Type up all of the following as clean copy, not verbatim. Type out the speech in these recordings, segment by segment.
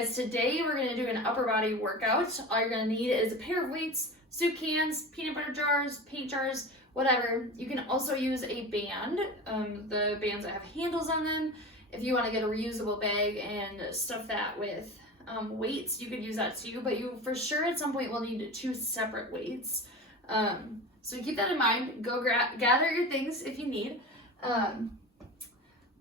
guys, today we're going to do an upper body workout. All you're going to need is a pair of weights, soup cans, peanut butter jars, paint jars, whatever. You can also use a band. The bands that have handles on them. If you want to get a reusable bag and stuff that with weights, you could use that too, but you for sure at some point will need 2 separate weights. So keep that in mind. Go gather your things if you need.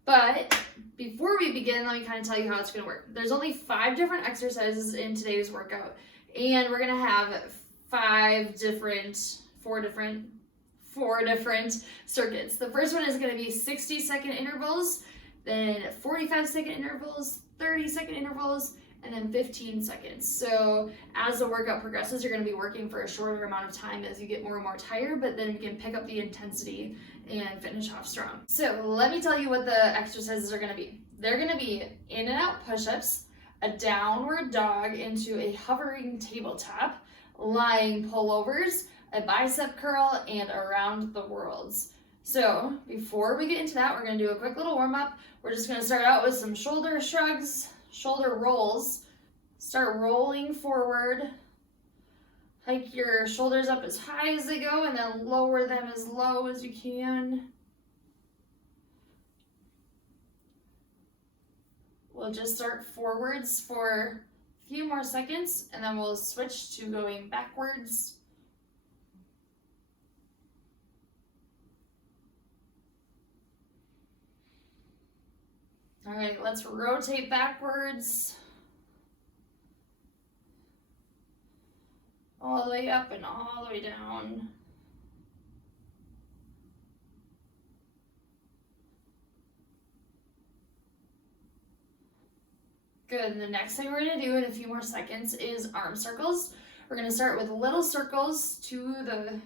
But before we begin, let me kind of tell you how it's going to work. There's only 5 different exercises in today's workout, and we're going to have 4 different circuits. The first one is going to be 60-second intervals, then 45-second intervals, 30-second intervals, and then 15 seconds. So as the workout progresses, you're going to be working for a shorter amount of time as you get more and more tired, but then we can pick up the intensity and finish off strong. So let me tell you what the exercises are going to be. They're going to be in and out push-ups, a downward dog into a hovering tabletop, lying pullovers, a bicep curl, and around the worlds. So before we get into that, we're going to do a quick little warm-up. We're just going to start out with some shoulder shrugs, shoulder rolls. Start rolling forward. Hike your shoulders up as high as they go and then lower them as low as you can. We'll just start forwards for a few more seconds and then we'll switch to going backwards. All right, let's rotate backwards. All the way up and all the way down. Good, and the next thing we're gonna do in a few more seconds is arm circles. We're gonna start with little circles to the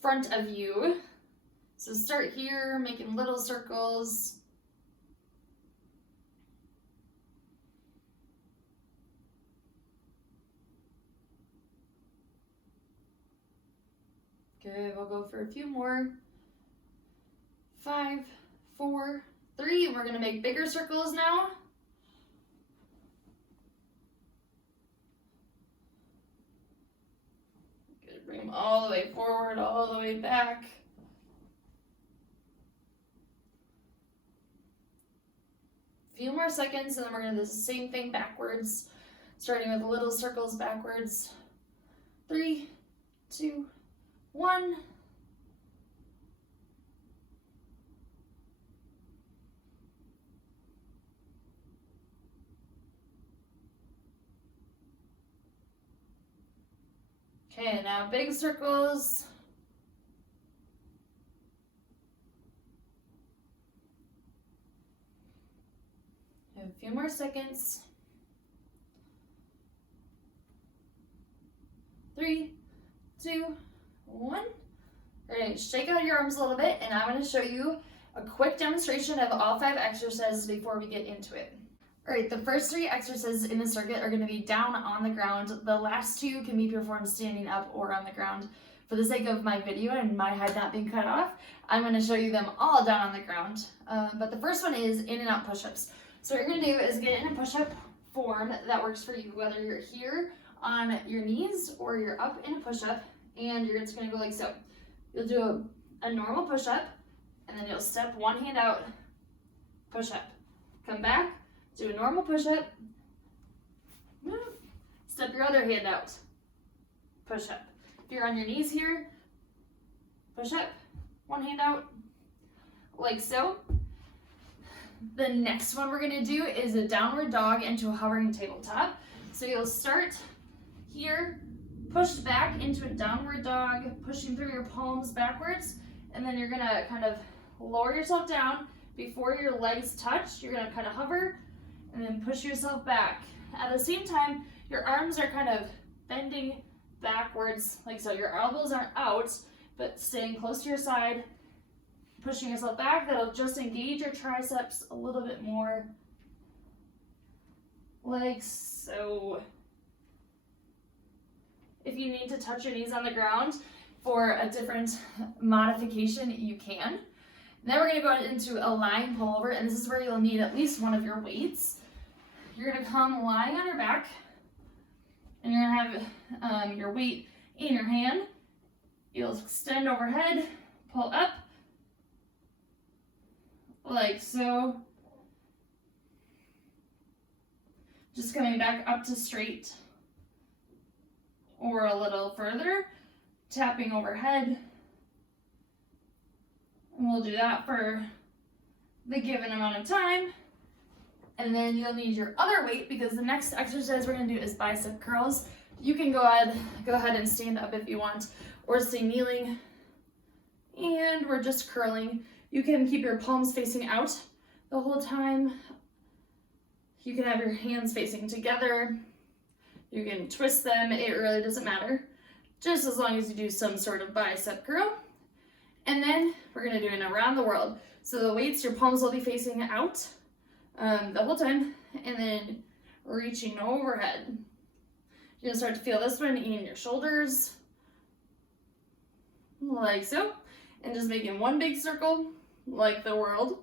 front of you. So start here, making little circles. Good, we'll go for a few more. 5, 4, 3. We're gonna make bigger circles now. Good, bring them all the way forward, all the way back. A few more seconds and then we're gonna do the same thing backwards, starting with little circles backwards. 3, 2, 1. Okay, now big circles. A few more seconds. 3, 2, 1. All right, shake out your arms a little bit and I'm going to show you a quick demonstration of all 5 exercises before we get into it. All right, the first 3 exercises in the circuit are going to be down on the ground. The last 2 can be performed standing up or on the ground. For the sake of my video and my head not being cut off, I'm going to show you them all down on the ground. But the first one is in and out push-ups. So what you're going to do is get in a push-up form that works for you, whether you're here on your knees or you're up in a push-up. And you're just going to go like so. You'll do a normal push-up, and then you'll step one hand out, push-up. Come back, do a normal push-up, step your other hand out, push-up. If you're on your knees here, push-up, one hand out, like so. The next one we're going to do is a downward dog into a hovering tabletop. So you'll start here, pushed back into a downward dog, pushing through your palms backwards, and then you're gonna kind of lower yourself down before your legs touch. You're gonna kind of hover and then push yourself back. At the same time, your arms are kind of bending backwards like so. Your elbows aren't out, but staying close to your side, pushing yourself back. That'll just engage your triceps a little bit more, like so. If you need to touch your knees on the ground for a different modification, you can. Then we're going to go into a lying pullover, and this is where you'll need at least one of your weights. you're gonna come lying on your back, and you're gonna have your weight in your hand. You'll extend overhead, pull up, like so. Just coming back up to straight or a little further, tapping overhead. And we'll do that for the given amount of time. And then you'll need your other weight because the next exercise we're gonna do is bicep curls. You can go ahead and stand up if you want, or stay kneeling. And we're just curling. You can keep your palms facing out the whole time. You can have your hands facing together. You can twist them, it really doesn't matter. Just as long as you do some sort of bicep curl. And then we're gonna do an around the world. So the weights, your palms will be facing out the whole time, and then reaching overhead. You're gonna start to feel this one in your shoulders, like so, and just making one big circle, like the world.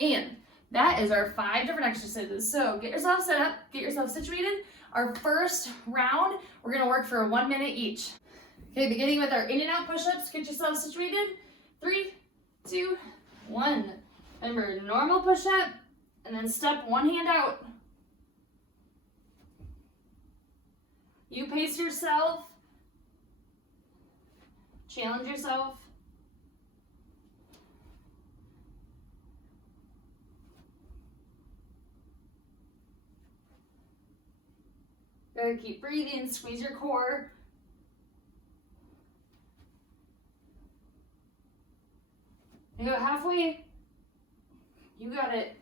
And that is our 5 different exercises. So get yourself set up, get yourself situated. Our first round, we're gonna work for 1 minute each. Okay, beginning with our in and out push-ups. Get yourself situated. 3, 2, 1. Remember, normal push-up, and then step one hand out. You pace yourself. Challenge yourself. Good, keep breathing, squeeze your core. You go halfway. You got it.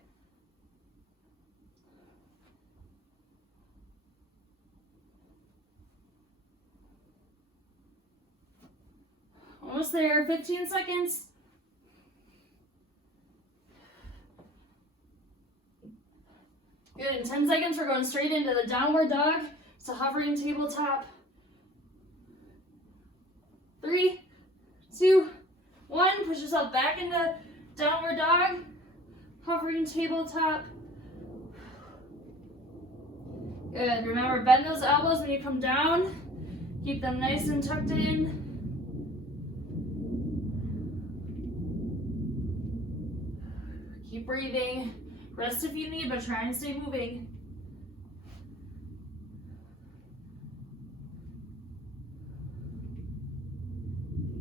Almost there, 15 seconds. Good, in 10 seconds we're going straight into the downward dog. So hovering tabletop. 3, 2, 1. Push yourself back into downward dog. Hovering tabletop. Good, remember bend those elbows when you come down. Keep them nice and tucked in. Keep breathing. Rest if you need, but try and stay moving.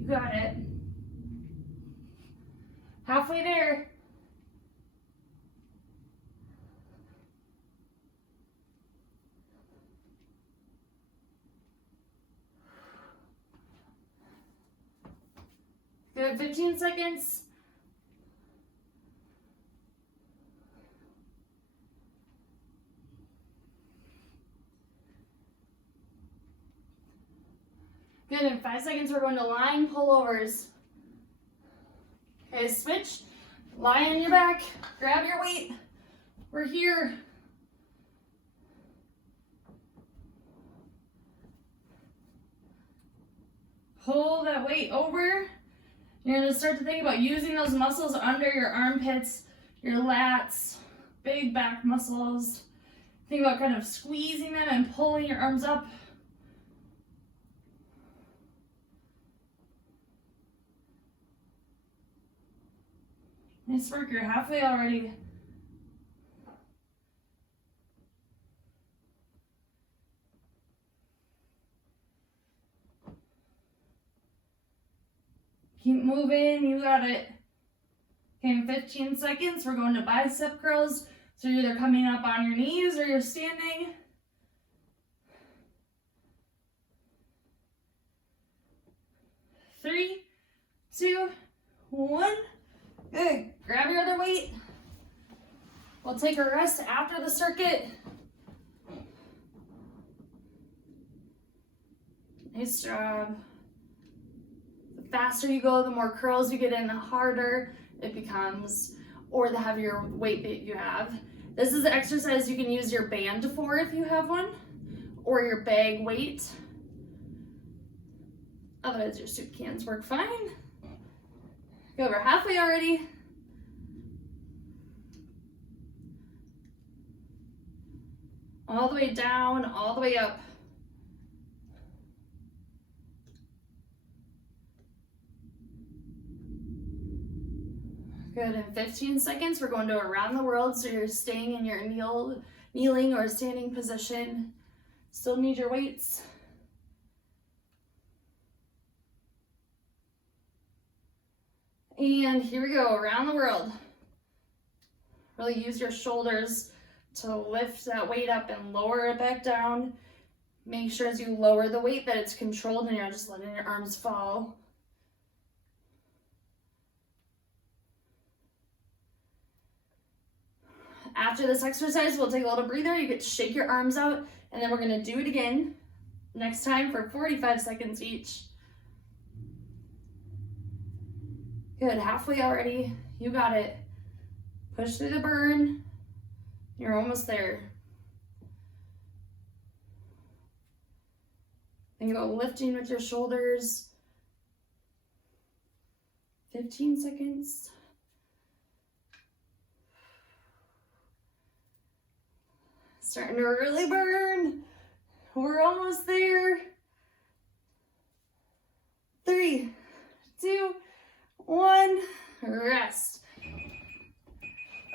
You got it. Halfway there. Good, 15 seconds. Good, in 5 seconds we're going to lying pullovers. Okay, switch. Lie on your back, grab your weight. We're here. Pull that weight over. You're gonna start to think about using those muscles under your armpits, your lats, big back muscles. Think about kind of squeezing them and pulling your arms up. Nice work, you're halfway already. Keep moving, you got it. Okay, in 15 seconds, we're going to bicep curls. So you're either coming up on your knees or you're standing. Three, 2, 1. Good. Grab your other weight. We'll take a rest after the circuit. Nice job. The faster you go, the more curls you get in, the harder it becomes, or the heavier weight that you have. This is an exercise you can use your band for if you have one, or your bag weight. Otherwise, your soup cans work fine. Go over halfway already. All the way down, all the way up. Good, in 15 seconds, we're going to around the world, so you're staying in your kneeling or standing position. Still need your weights. And here we go, around the world. Really use your shoulders to lift that weight up and lower it back down. Make sure as you lower the weight that it's controlled and you're not just letting your arms fall. After this exercise, we'll take a little breather. You get to shake your arms out, and then we're gonna do it again next time for 45 seconds each. Good, halfway already. You got it. Push through the burn. You're almost there. And go lifting with your shoulders. 15 seconds. Starting to really burn. We're almost there. 3, 2, 1, rest.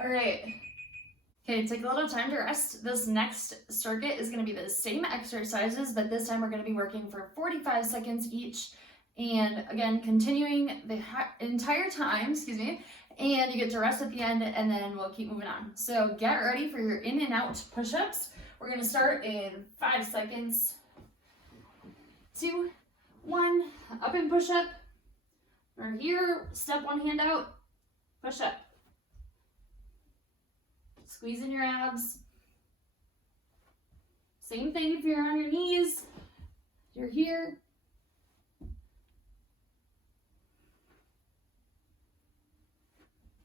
All right. Okay, take a little time to rest. This next circuit is going to be the same exercises, but this time we're going to be working for 45 seconds each. And again, continuing the entire time, and you get to rest at the end, and then we'll keep moving on. So get ready for your in and out push-ups. We're going to start in 5 seconds. 2, 1, up and push up. Or here, step one hand out, push up. Squeeze in your abs. Same thing if you're on your knees. You're here.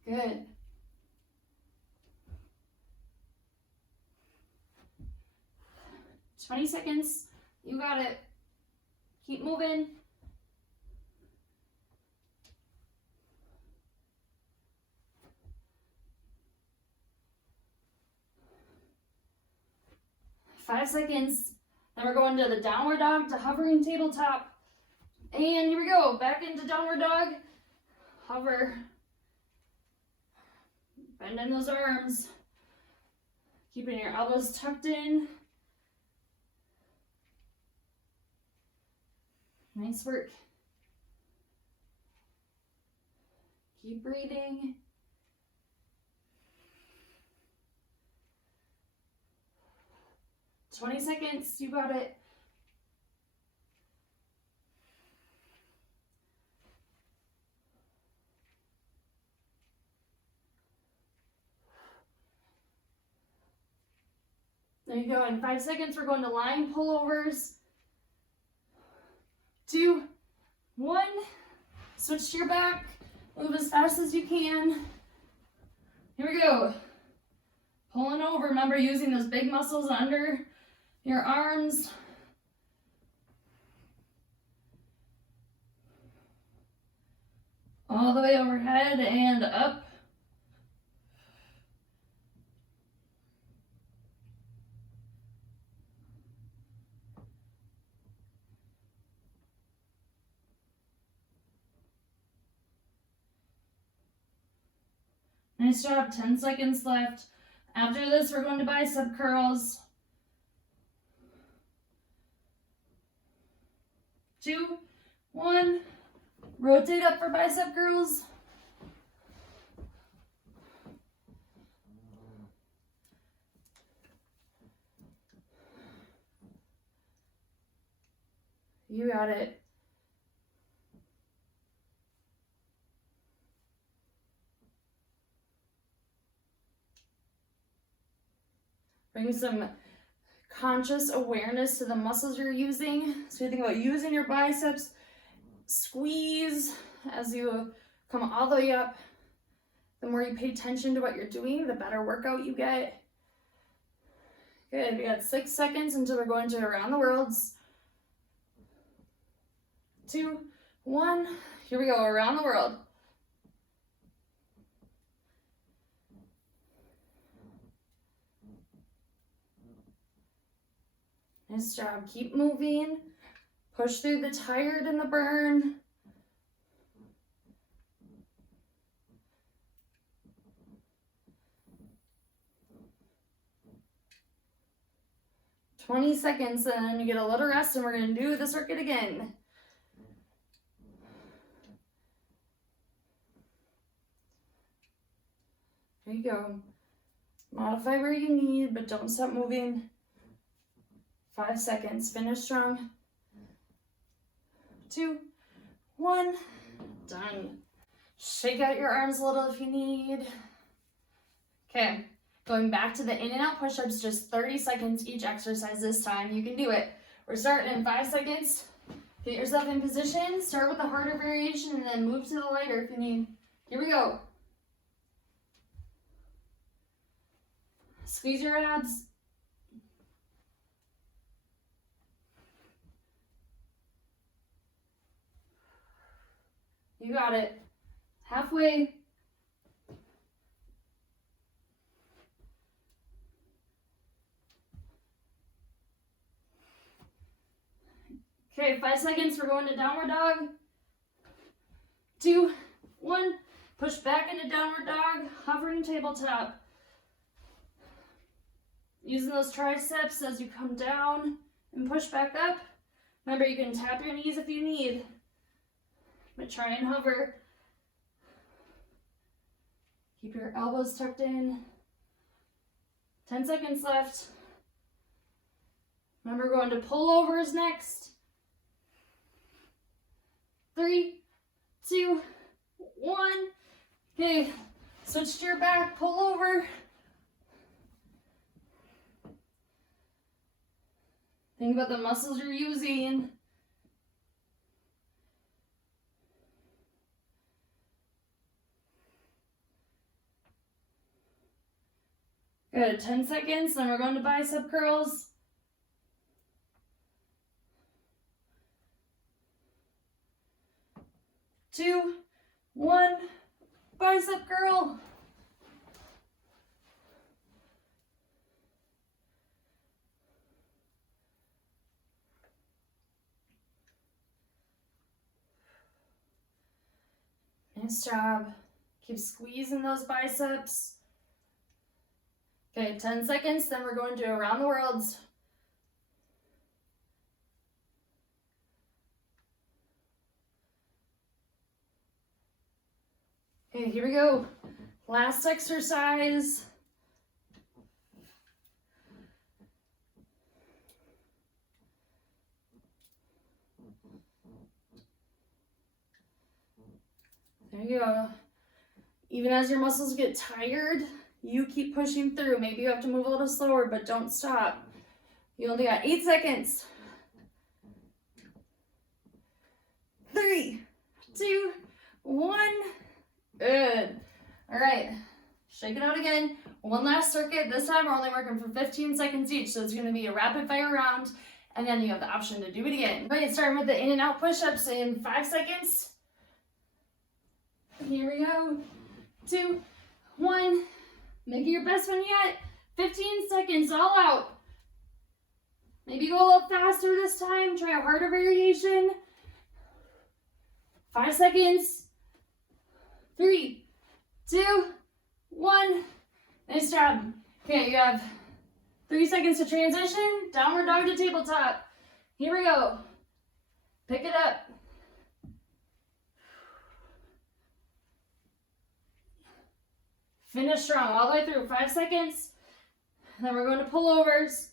Good. "20 seconds. You got it. Keep moving. "5 seconds. Then we're going to the downward dog to hovering tabletop. And here we go. Back into downward dog. Hover. Bend in those arms. Keeping your elbows tucked in. Nice work. Keep breathing. "20 seconds, you got it. There you go. In 5 seconds, we're going to lying pullovers. 2, 1. Switch to your back. Move as fast as you can. Here we go. Pulling over. Remember using those big muscles under your arms. All the way overhead and up. Nice job, 10 seconds left. After this, we're going to bicep curls. 2, 1, rotate up for bicep curls. You got it. Bring some conscious awareness to the muscles you're using. So you think about using your biceps, squeeze as you come all the way up. The more you pay attention to what you're doing, the better workout you get. Good, we got 6 seconds until we're going to around the worlds. 2, 1, here we go, around the world. Nice job. Keep moving. Push through the tired and the burn. "20 seconds, and then you get a little rest, and we're going to do the circuit again. There you go. Modify where you need, but don't stop moving. 5 seconds. Finish strong. 2, 1. Done. Shake out your arms a little if you need. Okay. Going back to the in and out push-ups, just 30 seconds each exercise this time. You can do it. We're starting in 5 seconds. Get yourself in position. Start with a harder variation and then move to the lighter if you need. Here we go. Squeeze your abs. You got it. Halfway. Okay, 5 seconds. We're going to downward dog. 2, 1. Push back into downward dog. Hovering tabletop. Using those triceps as you come down and push back up. Remember, you can tap your knees if you need, but try and hover. Keep your elbows tucked in. 10 seconds left. Remember, going to pullovers next. 3, 2, 1. Okay, switch to your back, pull over. Think about the muscles you're using. Good, 10 seconds, then we're going to bicep curls. Two, 1, bicep curl. Nice job. Keep squeezing those biceps. Okay, 10 seconds, then we're going to around the worlds. Okay, here we go. Last exercise. There you go. Even as your muscles get tired, you keep pushing through. Maybe you have to move a little slower, but don't stop. You only got 8 seconds. 3, 2, 1. Good. All right. Shake it out again. One last circuit. This time we're only working for 15 seconds each, so it's going to be a rapid fire round, and then you have the option to do it again. All right, starting with the in and out push-ups in 5 seconds. Here we go. 2, 1. Make it your best one yet. 15 seconds, all out. Maybe go a little faster this time. Try a harder variation. 5 seconds. 3, 2, 1. Nice job. Okay, you have 3 seconds to transition. Downward dog to tabletop. Here we go. Pick it up. Finish strong all the way through. 5 seconds. Then we're going to pullovers.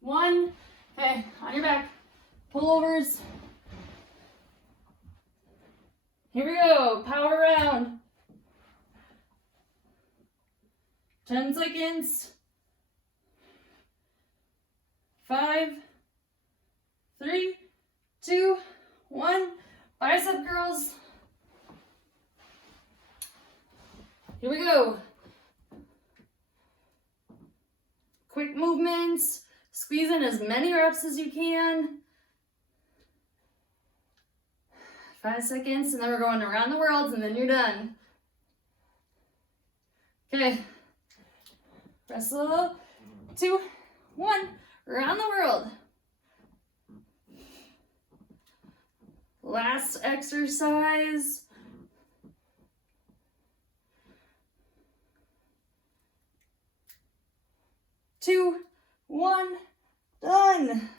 1. Okay, on your back. Pullovers. Here we go. Power round. 10 seconds. 5, 3, 2, 1. Bicep curls. Here we go. Quick movements. Squeeze in as many reps as you can. 5 seconds, and then we're going around the world, and then you're done. Okay. Rest a little. 2, 1. around the world. Last exercise. 2, 1, done.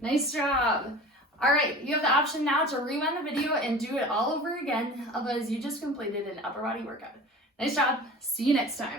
Nice job. All right, you have the option now to rewind the video and do it all over again, otherwise you just completed an upper body workout. Nice job. See you next time.